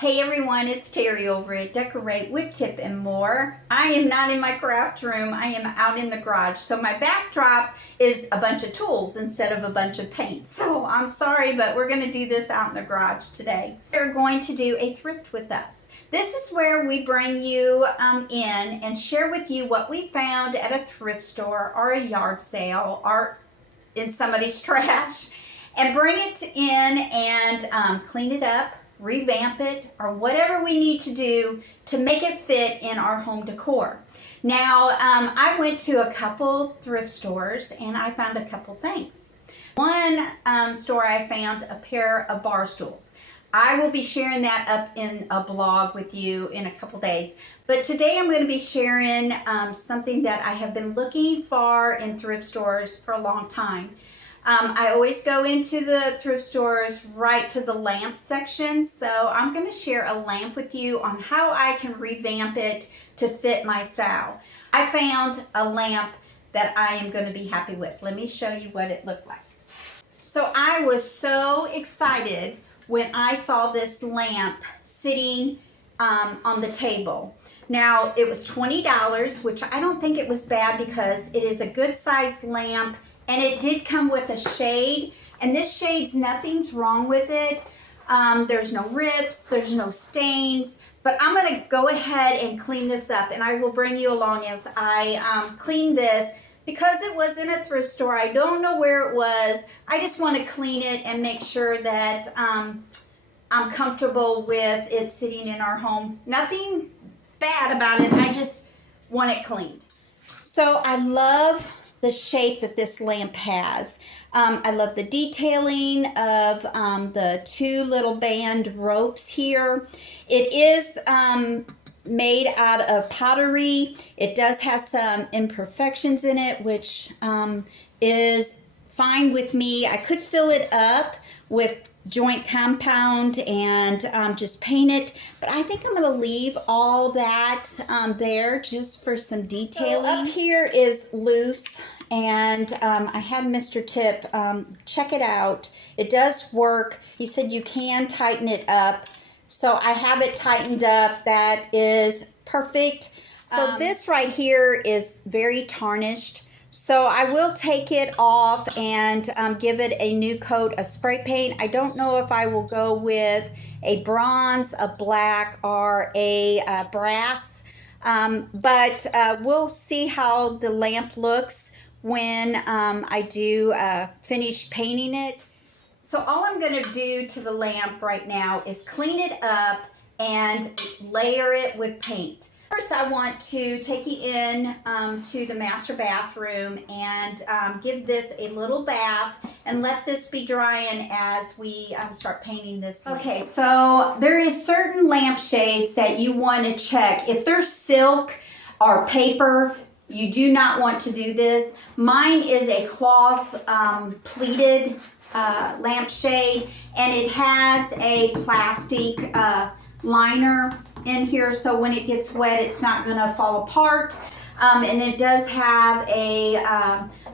Hey everyone, it's Terry over at Decorate with Tip and More. I am not in my craft room, I am out in the garage. So my backdrop is a bunch of tools instead of a bunch of paint. So I'm sorry, but we're going to do this out in the garage today. We're going to do a thrift with us. This is where we bring you in and share with you what we found at a thrift store or a yard sale or in somebody's trash, and bring it in and clean it up, revamp it, or whatever we need to do to make it fit in our home decor. Now, I went to a couple thrift stores and I found a couple things. One store I found a pair of bar stools. I will be sharing that up in a blog with you in a couple days. But today I'm going to be sharing something that I have been looking for in thrift stores for a long time. I always go into the thrift stores right to the lamp section, so I'm going to share a lamp with you on how I can revamp it to fit my style. I found a lamp that I am going to be happy with. Let me show you what it looked like. So I was so excited when I saw this lamp sitting on the table. Now, it was $20, which I don't think it was bad because it is a good sized lamp. And it did come with a shade, and this shade's nothing's wrong with it. There's no rips, there's no stains, but I'm gonna go ahead and clean this up, and I will bring you along as I clean this. Because it was in a thrift store, I don't know where it was. I just want to clean it and make sure that I'm comfortable with it sitting in our home. Nothing bad about it, I just want it cleaned. So I love the shape that this lamp has. I love the detailing of the two little band ropes here. It is made out of pottery. It does have some imperfections in it, which is fine with me. I could fill it up with joint compound and just paint it, but I think I'm going to leave all that there just for some detailing. So up here is loose, and I had Mr. Tip check it out. It does work. He said you can tighten it up, so I have it tightened up. That is perfect. So this right here is very tarnished. So I will take it off and give it a new coat of spray paint. I don't know if I will go with a bronze, a black, or a brass, but we'll see how the lamp looks when I do finish painting it. So all I'm going to do to the lamp right now is clean it up and layer it with paint. First, I want to take you in to the master bathroom and give this a little bath and let this be drying as we start painting this lamp. Okay, so there is certain lampshades that you want to check. If they're silk or paper, you do not want to do this. Mine is a cloth pleated lampshade, and it has a plastic liner in here, so when it gets wet it's not going to fall apart, and it does have a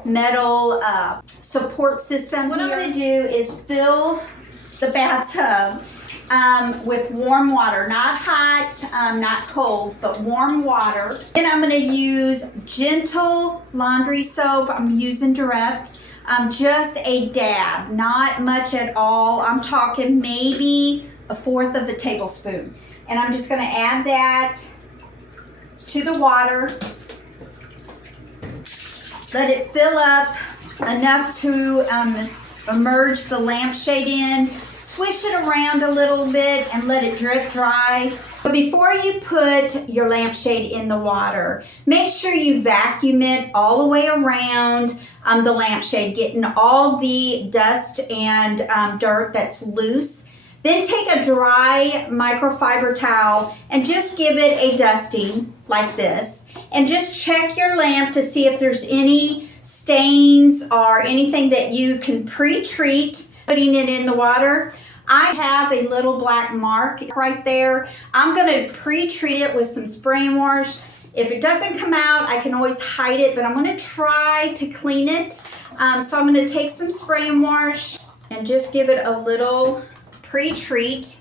metal support system. What I'm going to do is fill the bathtub with warm water, not hot, not cold, but warm water. Then I'm going to use gentle laundry soap. I'm using Thrift, just a dab, not much at all. I'm talking maybe 1/4 of a tablespoon. And I'm just going to add that to the water. Let it fill up enough to immerse the lampshade in. Swish it around a little bit and let it drip dry. But before you put your lampshade in the water, make sure you vacuum it all the way around the lampshade, getting all the dust and dirt that's loose. Then take a dry microfiber towel and just give it a dusting like this. And just check your lamp to see if there's any stains or anything that you can pre-treat putting it in the water. I have a little black mark right there. I'm going to pre-treat it with some spray and wash. If it doesn't come out, I can always hide it, but I'm going to try to clean it. So I'm going to take some spray and wash and just give it a little pre-treat.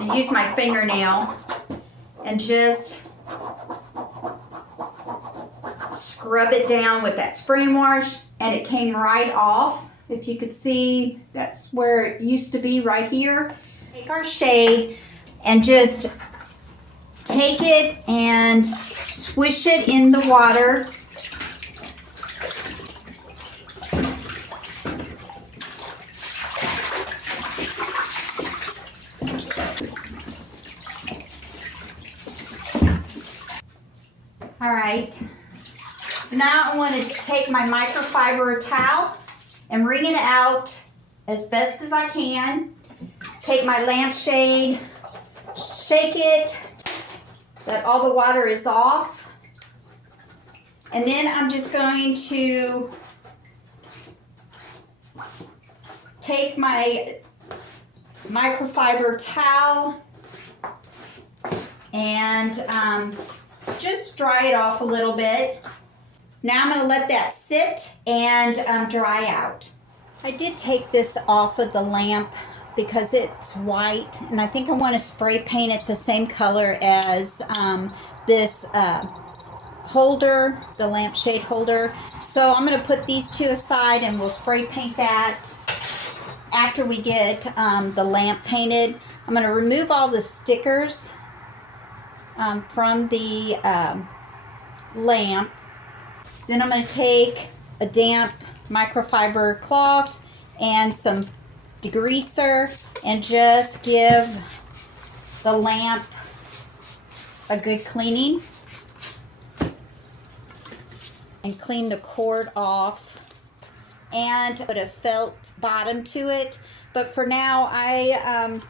I'm gonna use my fingernail and just scrub it down with that spray wash, and it came right off. If you could see, that's where it used to be, right here. Take our shade and just take it and swish it in the water. All right, so now I want to take my microfiber towel and wring it out as best as I can. Take my lampshade, shake it, that all the water is off. And then I'm just going to take my microfiber towel and just dry it off a little bit. Now I'm going to let that sit and dry out. I did take this off of the lamp because it's white, and I think I want to spray paint it the same color as this holder, the lampshade holder. So I'm going to put these two aside and we'll spray paint that after we get the lamp painted. I'm going to remove all the stickers from the lamp. Then I'm going to take a damp microfiber cloth and some degreaser and just give the lamp a good cleaning and clean the cord off and put a felt bottom to it. But for now I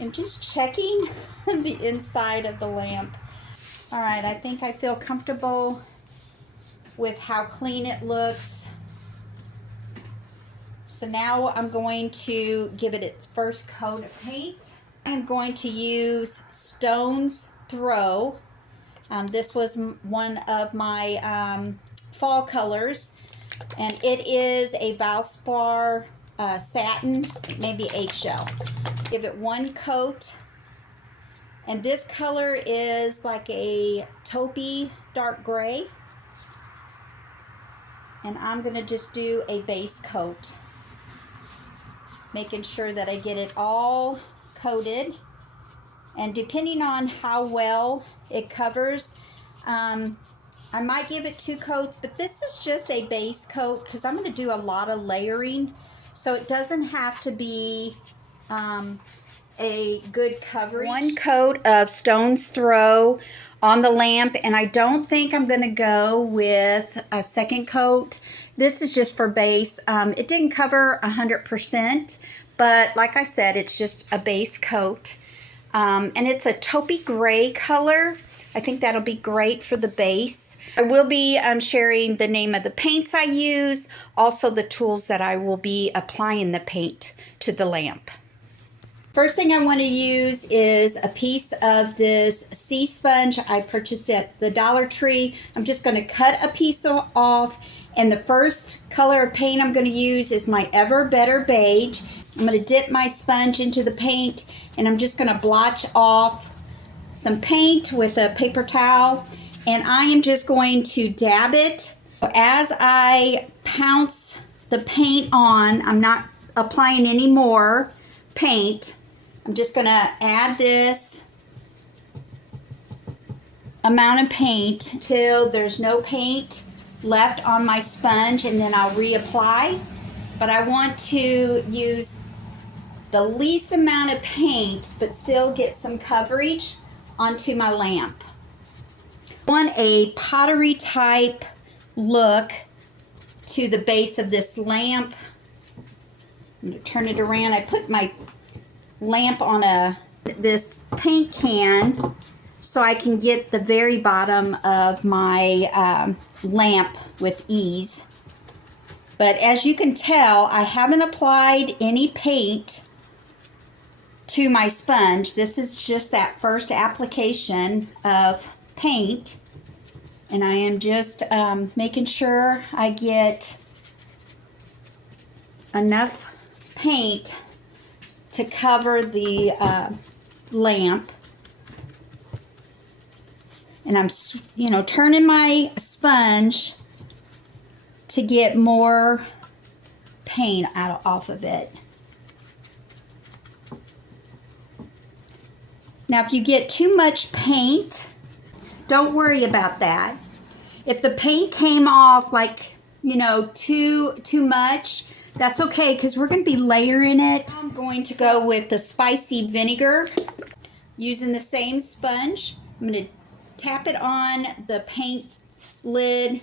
am just checking the inside of the lamp. All right, I think I feel comfortable with how clean it looks. So now I'm going to give it its first coat of paint. I'm going to use Stone's Throw. This was one of my fall colors, and it is a Valspar satin, maybe eggshell. Give it one coat, and this color is like a taupey dark gray. And I'm going to just do a base coat, making sure that I get it all coated. And depending on how well it covers, I might give it 2 coats, but this is just a base coat because I'm going to do a lot of layering. So it doesn't have to be a good coverage. 1 coat of Stone's Throw on the lamp, and I don't think I'm going to go with a second coat. This is just for base. It didn't cover 100%, but like I said, it's just a base coat. And it's a taupey gray color. I think that'll be great for the base. I will be sharing the name of the paints I use, also the tools that I will be applying the paint to the lamp. First thing I want to use is a piece of this sea sponge I purchased at the Dollar Tree. I'm just going to cut a piece off, and the first color of paint I'm going to use is my Ever Better Beige. I'm going to dip my sponge into the paint, and I'm just going to blotch off some paint with a paper towel, and I am just going to dab it. As I pounce the paint on, I'm not applying any more paint. I'm just going to add this amount of paint until there's no paint left on my sponge, and then I'll reapply. But I want to use the least amount of paint but still get some coverage onto my lamp. I want a pottery type look to the base of this lamp. I'm going to turn it around. I put my lamp on this paint can so I can get the very bottom of my lamp with ease. But as you can tell, I haven't applied any paint to my sponge. This is just that first application of paint, and I am just making sure I get enough paint to cover the lamp. And I'm, you know, turning my sponge to get more paint off of it. Now, if you get too much paint, don't worry about that. If the paint came off like, you know, too much, that's okay, because we're going to be layering it. I'm going to go with the Sice Vinegar, using the same sponge. I'm going to tap it on the paint lid,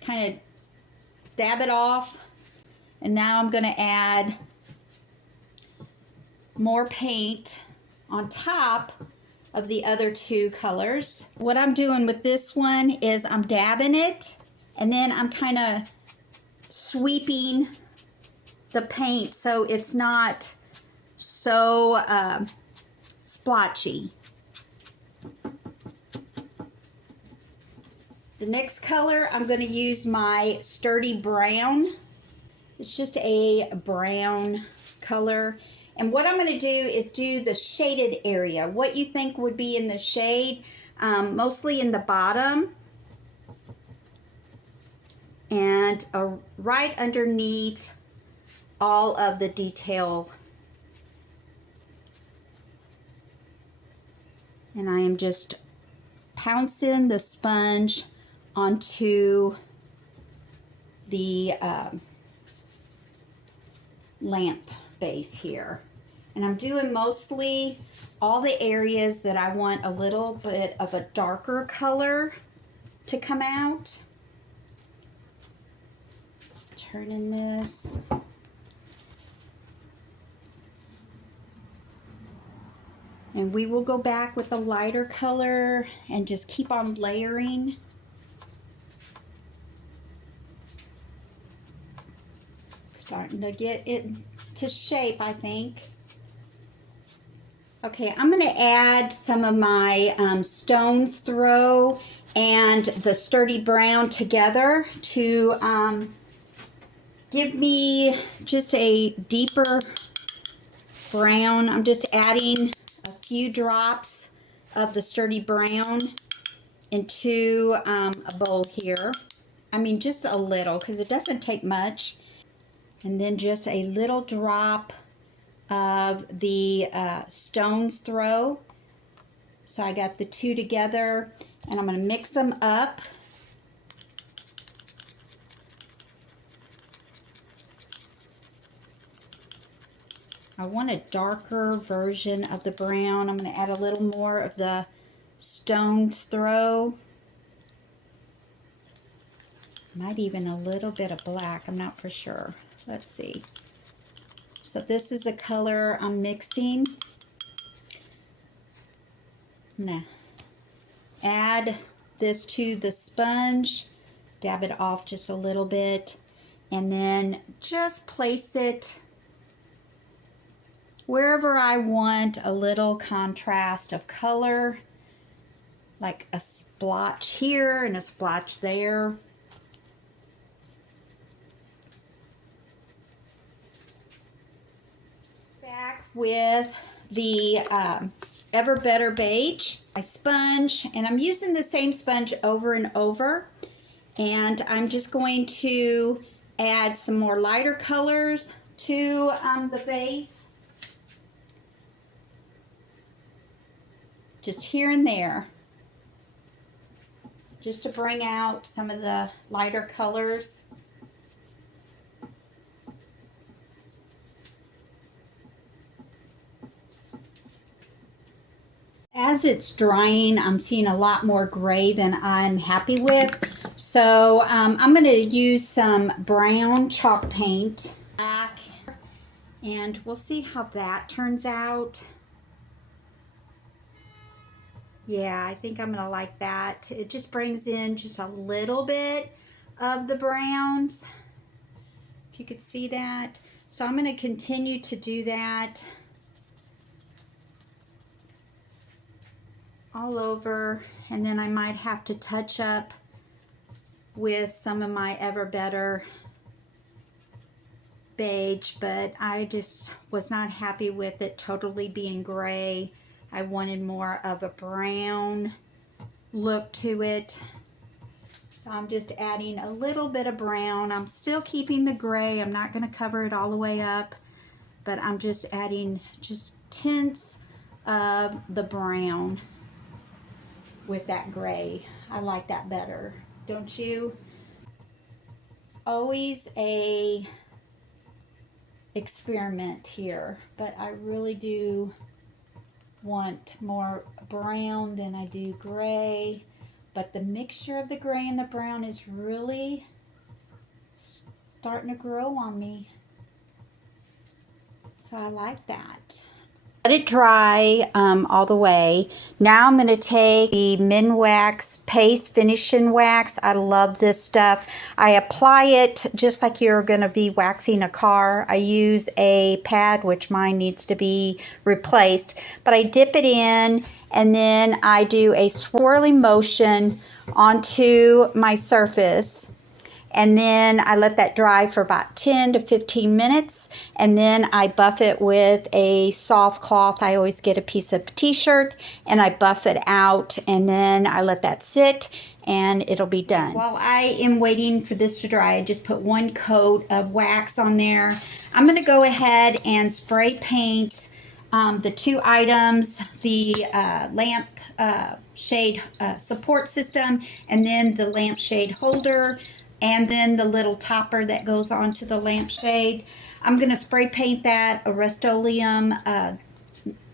kind of dab it off, and now I'm going to add more paint on top of the other two colors. What I'm doing with this one is I'm dabbing it, and then I'm kind of sweeping the paint so it's not so splotchy. The next color, I'm going to use my Sturdy Brown. It's just a brown color. And what I'm going to do is do the shaded area. What you think would be in the shade, mostly in the bottom. And right underneath all of the detail. And I am just pouncing the sponge onto the lamp base here. And I'm doing mostly all the areas that I want a little bit of a darker color to come out. Turning this. And we will go back with a lighter color and just keep on layering. Starting to get it to shape, I think. Okay, I'm going to add some of my Stone's Throw and the Sturdy Brown together to give me just a deeper brown. I'm just adding a few drops of the Sturdy Brown into a bowl here. I mean, just a little, because it doesn't take much. And then just a little drop of the Stone's Throw. So I got the two together, and I'm going to mix them up. I want a darker version of the brown. I'm going to add a little more of the Stone's Throw. Might even a little bit of black. I'm not for sure. Let's see. So this is the color I'm mixing. I'm going to add this to the sponge. Dab it off just a little bit. And then just place it wherever I want a little contrast of color, like a splotch here and a splotch there. Back with the Ever Better Beige, my sponge, and I'm using the same sponge over and over, and I'm just going to add some more lighter colors to the base. Just here and there, just to bring out some of the lighter colors. As it's drying, I'm seeing a lot more gray than I'm happy with. So I'm going to use some brown chalk paint, and we'll see how that turns out. Yeah, I think I'm going to like that. It just brings in just a little bit of the browns, if you could see that. So I'm going to continue to do that all over, and then I might have to touch up with some of my Ever Better beige, but I just was not happy with it totally being gray. I wanted more of a brown look to it. So I'm just adding a little bit of brown. I'm still keeping the gray. I'm not going to cover it all the way up, but I'm just adding just tints of the brown with that gray. I like that better, don't you? It's always a experiment here, but I really do want more brown than I do gray, but the mixture of the gray and the brown is really starting to grow on me, so I like that. Let it dry all the way. Now I'm going to take the Minwax Paste Finishing Wax. I love this stuff. I apply it just like you're going to be waxing a car. I use a pad, which mine needs to be replaced, but I dip it in and then I do a swirling motion onto my surface. And then I let that dry for about 10 to 15 minutes. And then I buff it with a soft cloth. I always get a piece of t-shirt and I buff it out. And then I let that sit and it'll be done. While I am waiting for this to dry, I just put one coat of wax on there. I'm going to go ahead and spray paint the two items, the lamp shade support system, and then the lampshade holder, and then the little topper that goes onto the lampshade. I'm going to spray paint that a Rust-Oleum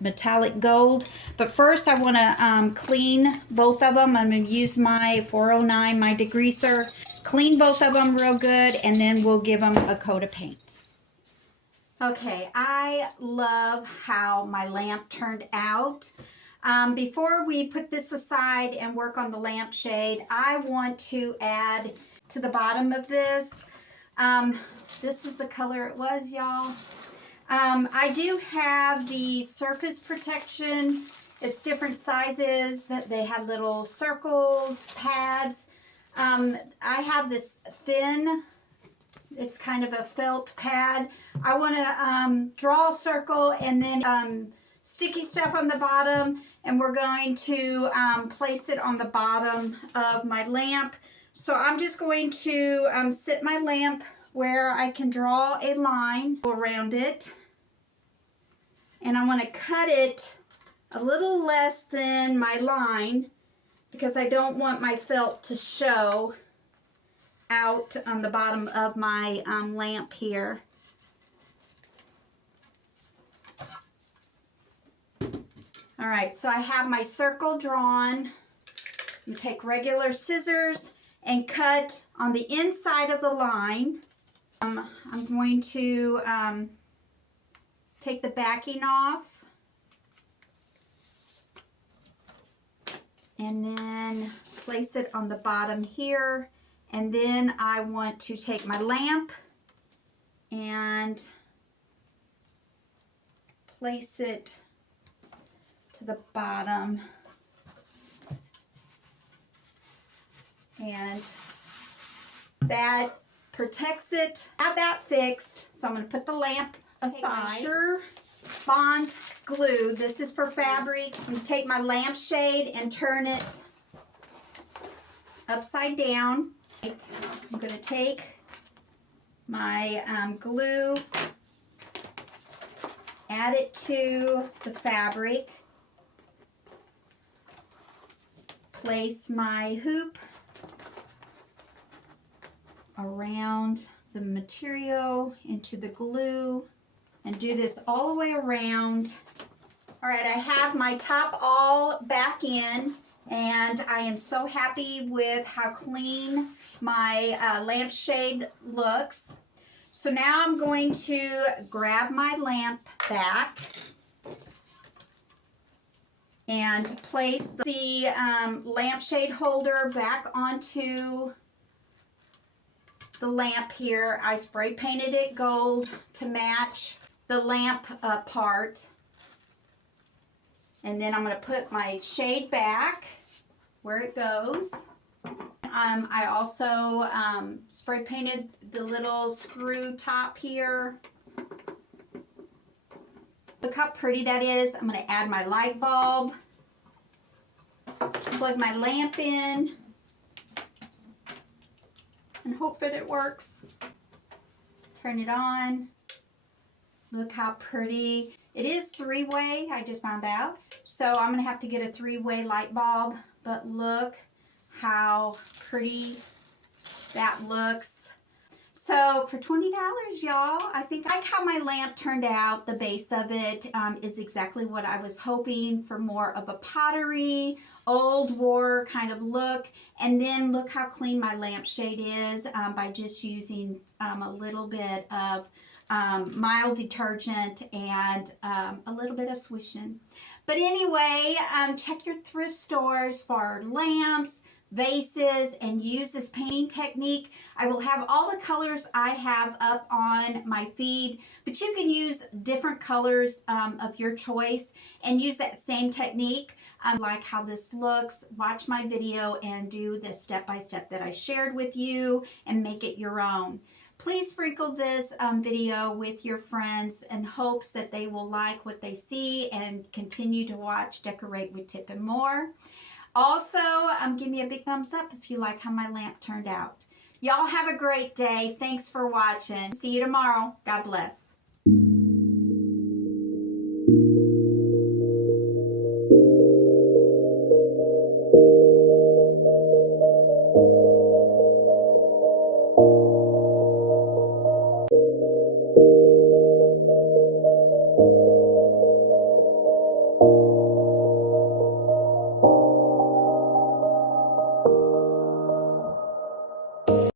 metallic gold. But first I want to clean both of them. I'm going to use my 409, my degreaser, clean both of them real good, and then we'll give them a coat of paint. Okay, I love how my lamp turned out. Before we put this aside and work on the lampshade, I want to add to the bottom of this. This is the color it was, y'all. I do have the surface protection. It's different sizes. They have little circles, pads. I have this thin, it's kind of a felt pad. I want to draw a circle and then sticky stuff on the bottom, and we're going to place it on the bottom of my lamp. So I'm just going to sit my lamp where I can draw a line around it. And I want to cut it a little less than my line because I don't want my felt to show out on the bottom of my lamp here. All right, so I have my circle drawn. You take regular scissors and cut on the inside of the line. I'm going to take the backing off and then place it on the bottom here. And then I want to take my lamp and place it to the bottom. And that protects it. Have that fixed. So I'm going to put the lamp aside. Sure Bond glue. This is for fabric. I'm going to take my lampshade and turn it upside down. I'm going to take my glue, add it to the fabric, place my hoop around the material into the glue and do this all the way around. All right, I have my top all back in, and I am so happy with how clean my lampshade looks. So now I'm going to grab my lamp back and place the lampshade holder back onto the lamp here. I spray painted it gold to match the lamp part. And then I'm going to put my shade back where it goes. I also spray painted the little screw top here. Look how pretty that is. I'm going to add my light bulb. Plug my lamp in. And hope that it works. Turn it on. Look how pretty. It is three-way, I just found out. So I'm going to have to get a three-way light bulb. But look how pretty that looks. So for $20, y'all, I think I like how my lamp turned out. The base of it is exactly what I was hoping for, more of a pottery, old war kind of look. And then look how clean my lampshade is by just using a little bit of mild detergent and a little bit of swishing. But anyway, check your thrift stores for lamps, vases, and use this painting technique. I will have all the colors I have up on my feed, but you can use different colors of your choice and use that same technique. Like how this looks, watch my video and do the step-by-step that I shared with you and make it your own. Please sprinkle this video with your friends in hopes that they will like what they see and continue to watch Decorate with Tip and More. Also, give me a big thumbs up if you like how my lamp turned out. Y'all have a great day. Thanks for watching. See you tomorrow. God bless.